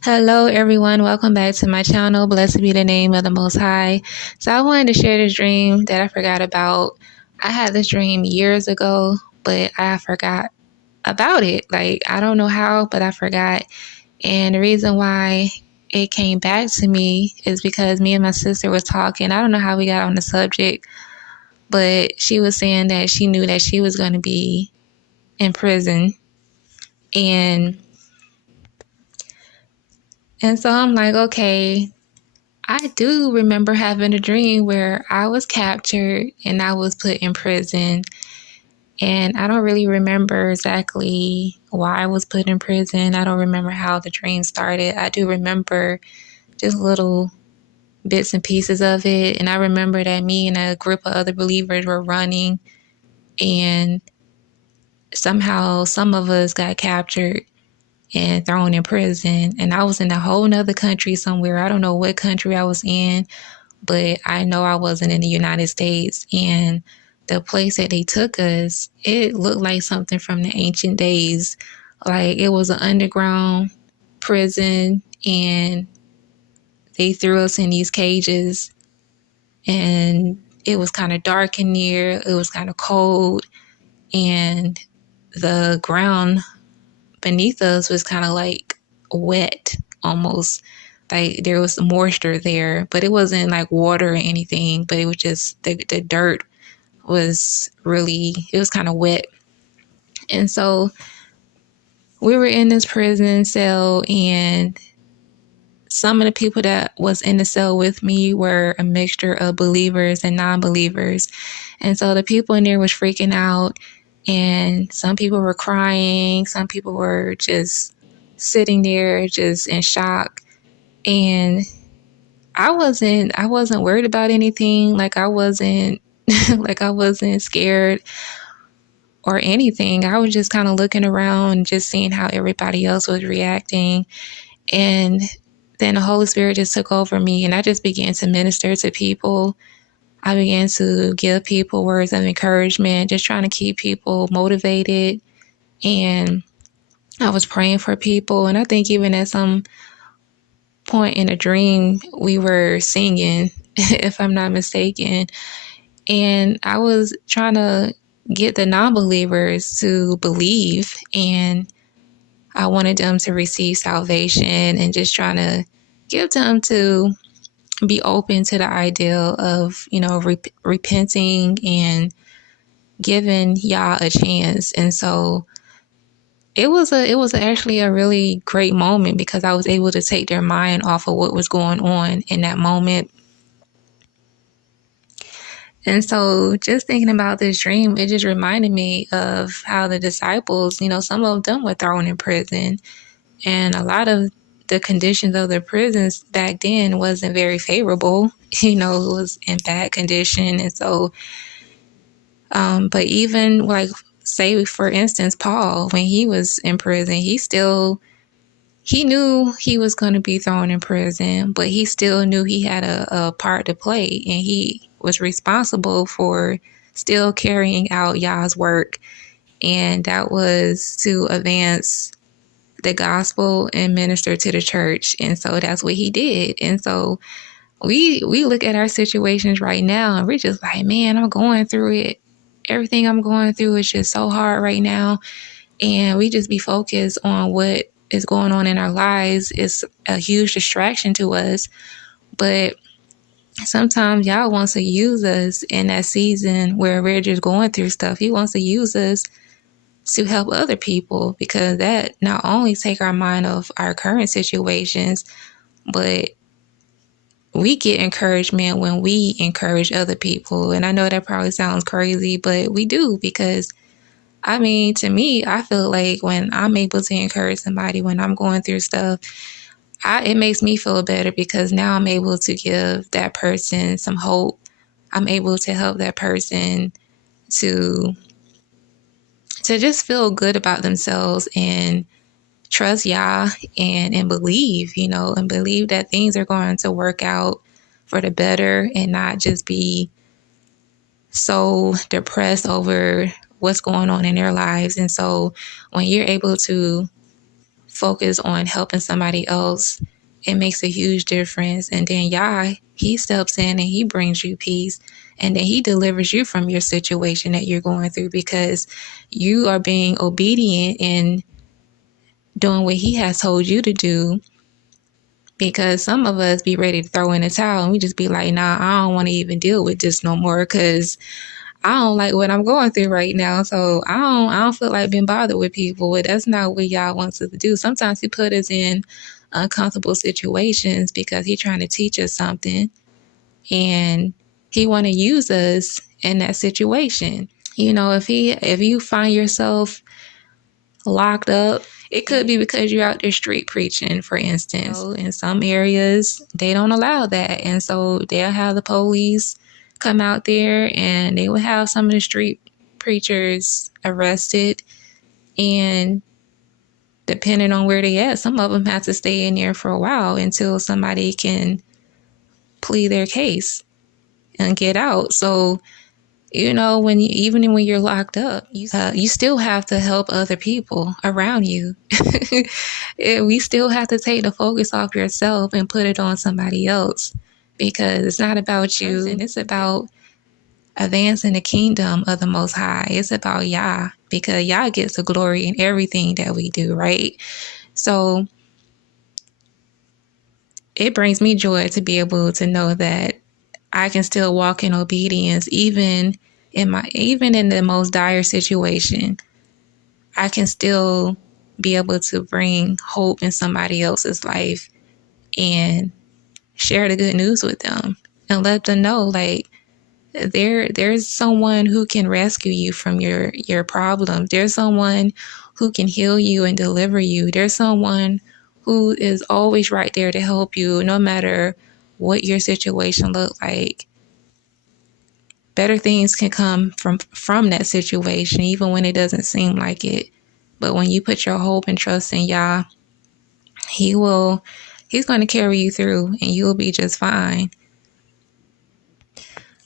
Hello, everyone. Welcome back to my channel. Blessed be the name of the Most High. So, I wanted to share this dream that I forgot about. I had this dream years ago, but I forgot about it. Like, I don't know how, but I forgot. And the reason why it came back to me is because me and my sister were talking. I don't know how we got on the subject, but she was saying that she knew that she was going to be in prison. And so I'm like, okay, I do remember having a dream where I was captured and I was put in prison. And I don't really remember exactly why I was put in prison. I don't remember how the dream started. I do remember just little bits and pieces of it. And I remember that me and a group of other believers were running, and somehow some of us got captured and thrown in prison. And I was in a whole nother country somewhere. I don't know what country I was in, but I know I wasn't in the United States. And the place that they took us, it looked like something from the ancient days. Like, it was an underground prison, and they threw us in these cages, and it was kind of dark in there. It was kind of cold, and the ground beneath us was kind of like wet almost. Like, there was moisture there, but it wasn't like water or anything, but it was just the dirt was really, it was kind of wet. And so we were in this prison cell, and some of the people that was in the cell with me were a mixture of believers and non-believers. And so the people in there was freaking out, and some people were crying. Some people were just sitting there just in shock. And I wasn't worried about anything. Like, I wasn't like, I wasn't scared or anything. I was just kind of looking around, just seeing how everybody else was reacting. And then the Holy Spirit just took over me, and I just began to minister to people. I began to give people words of encouragement, just trying to keep people motivated. And I was praying for people. And I think even at some point in a dream, we were singing, if I'm not mistaken. And I was trying to get the non-believers to believe, and I wanted them to receive salvation, and just trying to give them to be open to the idea of, repenting and giving Yah a chance. And so it was actually a really great moment, because I was able to take their mind off of what was going on in that moment. And so just thinking about this dream, it just reminded me of how the disciples, some of them were thrown in prison, and a lot of the conditions of the prisons back then wasn't very favorable. It was in bad condition. And so, but even like, say, for instance, Paul, when he was in prison, he knew he was going to be thrown in prison, but he still knew he had a part to play, and he was responsible for still carrying out Yah's work. And that was to advance the gospel and minister to the church. And so that's what he did. And so we look at our situations right now, and we're just like, man, I'm going through it. Everything I'm going through is just so hard right now. And we just be focused on what is going on in our lives. It's a huge distraction to us. But sometimes Yah wants to use us in that season where we're just going through stuff. He wants to use us to help other people, because that not only take our mind off our current situations, but we get encouragement when we encourage other people. And I know that probably sounds crazy, but we do, because to me, I feel like when I'm able to encourage somebody when I'm going through stuff, it makes me feel better, because now I'm able to give that person some hope. I'm able to help that person to just feel good about themselves and trust Yah, and believe, and believe that things are going to work out for the better, and not just be so depressed over what's going on in their lives. And so when you're able to focus on helping somebody else, it makes a huge difference. And then Yah, he steps in and he brings you peace. And then he delivers you from your situation that you're going through because you are being obedient in doing what he has told you to do. Because some of us be ready to throw in the towel and we just be like, nah, I don't want to even deal with this no more because I don't like what I'm going through right now. So I don't feel like being bothered with people. But that's not what Yah wants us to do. Sometimes he put us in uncomfortable situations because he's trying to teach us something. And he want to use us in that situation. You know, if you find yourself locked up, it could be because you're out there street preaching, for instance. So in some areas, they don't allow that. And so they'll have the police come out there and they will have some of the street preachers arrested. And depending on where they at, some of them have to stay in there for a while until somebody can plead their case and get out. So, you know, even when you're locked up, you still have to help other people around you. We still have to take the focus off yourself and put it on somebody else, because it's not about you, and it's about advancing the kingdom of the Most High. It's about Yah, because Yah gets the glory in everything that we do, right? So it brings me joy to be able to know that I can still walk in obedience, even in the most dire situation. I can still be able to bring hope in somebody else's life and share the good news with them and let them know, like, there's someone who can rescue you from your problems. There's someone who can heal you and deliver you. There's someone who is always right there to help you, no matter what your situation looks like. Better things can come from that situation, even when it doesn't seem like it. But when you put your hope and trust in Yah, he's going to carry you through and you'll be just fine.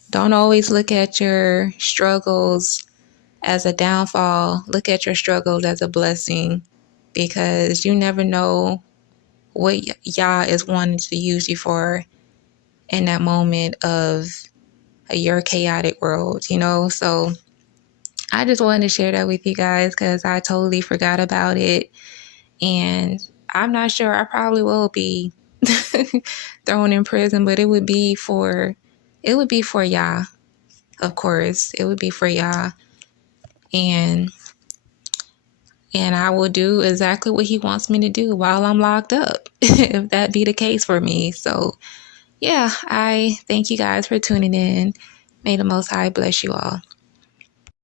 Don't always look at your struggles as a downfall. Look at your struggles as a blessing, because you never know what Yah is wanting to use you for in that moment of your chaotic world, you know? So I just wanted to share that with you guys because I totally forgot about it. And I'm not sure, I probably will be thrown in prison, but it would be for Yah. Of course, it would be for Yah. And I will do exactly what he wants me to do while I'm locked up, if that be the case for me. So yeah, I thank you guys for tuning in. May the Most High bless you all.